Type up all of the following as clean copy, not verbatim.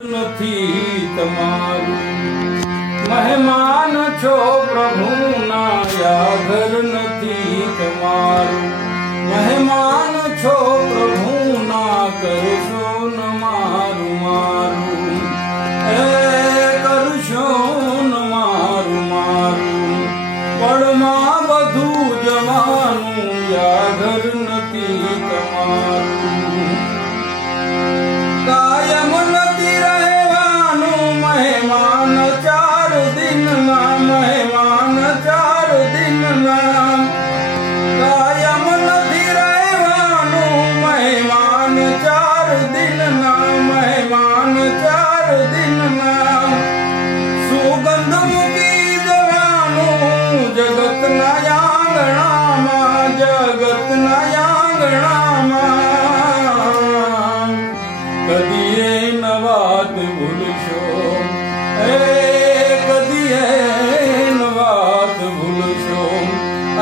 નથી તમારું મહેમાન છો પ્રભુના યાઘર નથી તમારું મહેમાન છો પ્રભુના કરશો ન મારું મારું કરશો ન મારું મારું પળમાં બધું જવાનું યાઘર નથી તમારું કાયમ નથી રહેવાનું મહેમાન 4 દિનના મહેમાન 4 દિનના કાયમ નથી રહેવાનું મહેમાન 4 દિનના મહેમાન 4 દિનના સુગંધ મૂકી જવાનું જગતના આંગણામાં જગતના આંગણામાં કદીએ ન વાત ભૂલશો કદીએ ન વાત ભૂલશો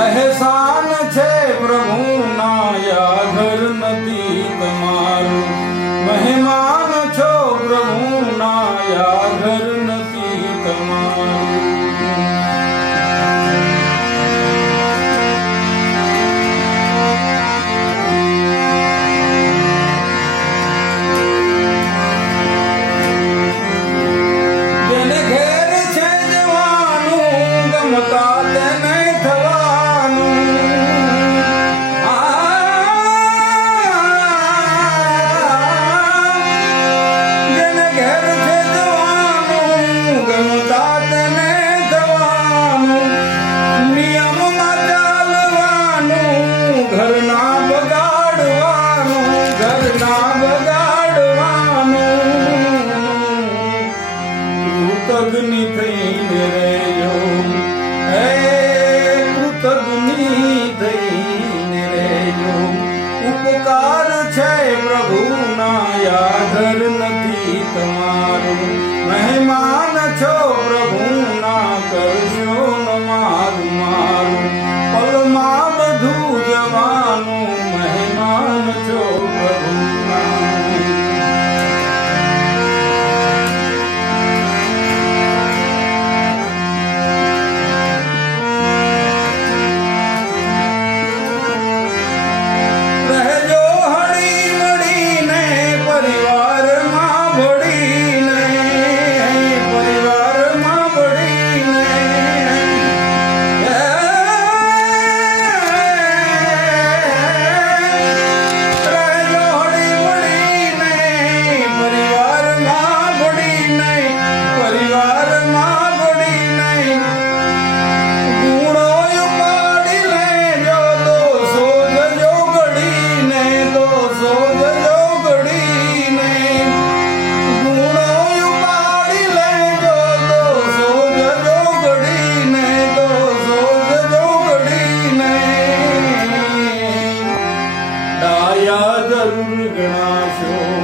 અહેસાન છે પ્રભુના યાઘર નથી તમારું મહેમાન છો પ્રભુના યાઘર નથી તમારું કૃતજ્ઞ થઈને રહેજો કૃતજ્ઞ થઈને રહેજો ઉપકાર છે પ્રભુના યાઘર નથી તમારું મહેમાન છો પ્રભુના કરશો ન મારું મારું પલમાં બધું જવાનું મહેમાન છો પ્રભુના જરૂર ગણાશો